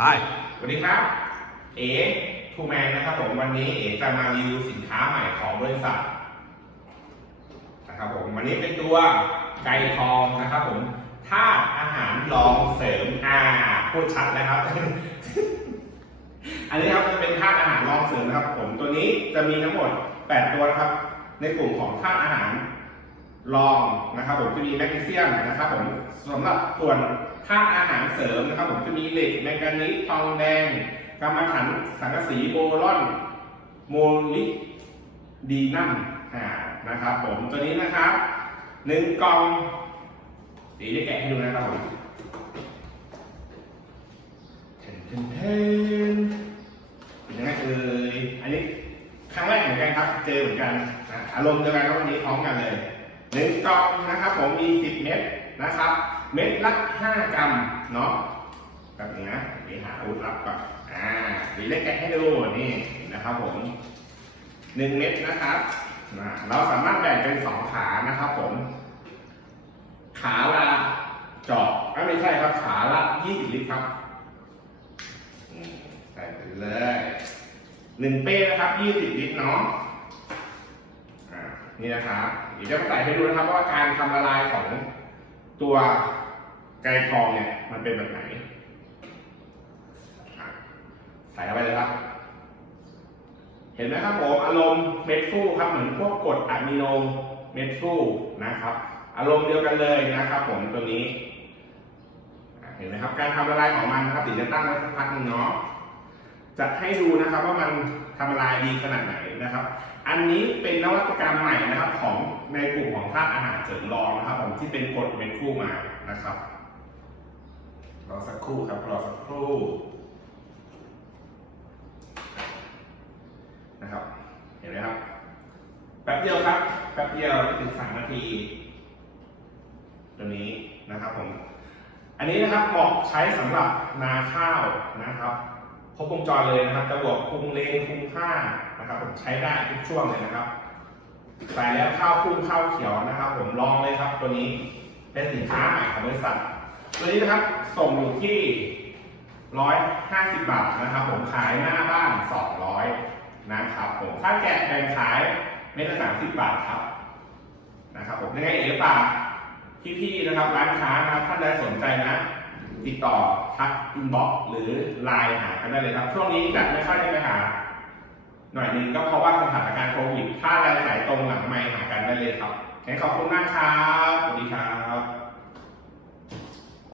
ไปสวัสดีครับ เอ๋ทูแมนนะครับผมวันนี้เอ๋จะมารีวิวสินค้าใหม่ของบริษัทนะครับผมวันนี้เป็นตัวไก่ทองนะครับผมธาตุอาหารรองเสริมอ่าพูดชัดนะครับ อันนี้ครับจะเป็นธาตุอาหารรองเสริมนะครับ ผมตัวนี้จะมีทั้งหมด 8 ตัวครับ ในกลุ่มของธาตุอาหาร รองนะครับผมจะมีแมกนีเซียมนะครับผมสำหรับส่วนธาตุอาหารเสริมนะครับผมจะมีเหล็กแมงกานีสทองแดงกรรมฐานสังกะสีโบรอน โมลิดีนัมอ่านะครับผมตัวนี้นะครับหนึ่งกล่องสีจะแกะให้ดูนะครับผมเทนเทนเทนเป็นยังไงเอ่ยอันนี้ครั้งแรกเหมือนกันครับ เจอเหมือนกันอารมณ์เดียวกันครับวันนี้พร้อมกันเลย หนึ่งกล่องนะครับผมมี10เม็ดนะครับ เม็ดละ5กรัมเนาะแบบนี้นะเดี๋ยวหาอาวุธลับก่อนอ่าดีเล็กแกะให้ดูนี่นะครับผมหนึ่งเม็ดนะครับเราสามารถแบ่งเป็นสองขานะครับผม ขาละจอ้ยไม่ใช่ครับขาละ20ลิตรครับใส่ไปเลยหนึ่งเป้นะครับ20ลิตรเนาะ นี่นะครับเดี๋ยวจะมาใส่ให้ดูนะครับว่าการทำละลายของตัวไก่ทองเนี่ยมันเป็นแบบไหน ใส่เข้าไปเลยครับ เห็นไหมครับผมอารมณ์เม็ดฟูครับเหมือนพวกกรดอะมิโนเม็ดฟูนะครับ อารมณ์เดียวกันเลยนะครับ ผมตัวนี้ เห็นไหมครับการทำละลายของมันนะครับติจะตั้งไว้สักพักนึงเนาะ จะให้ดูนะครับว่ามันทำลายดีขนาดไหนนะครับ อันนี้เป็นนวัตกรรมใหม่นะครับของในกลุ่มของธาตุอาหารเสริมรองนะครับผมที่เป็นกรดเม็ดฟูมานะครับรอสักครู่ครับรอสักครู่นะครับ เห็นไหมครับแป๊บเดียวครับแป๊บเดียวถึงสามนาทีตัวนี้นะครับผมอันนี้นะครับเหมาะใช้สำหรับนาข้าวนะครับ ครบวงจรเลยนะครับจะบวกคุมเลงคุมค่านะครับผมใช้ได้ทุกช่วงเลยนะครับใส่แล้วข้าวพุ่งข้าวเขียวนะครับ ผมลองเลยครับ ตัวนี้เป็นสินค้าใหม่ของบริษัท ตัวนี้นะครับส่งอยู่ที่ร้อยห้าสิบบาทนะครับ ผมขายหน้าบ้านสองร้อยนะครับผมถ้าแกะแบ่งขายเม็ดละสามสิบบาทครับนะครับผมยังไงเอ๋ฝากพี่ๆนะครับร้านค้านะครับท่านใดสนใจนะ ติดต่อทักอินบ็อกหรือไลน์หากันได้เลยครับ ช่วงนี้จะไม่ค่อยได้ไปหา หน่อยหนึงก็เพราะว่าสถานการณ์โควิดถ้าเราสายตรงหลังไม่หากันได้เลยครับขอบคุณมากครับสวัสดีครับ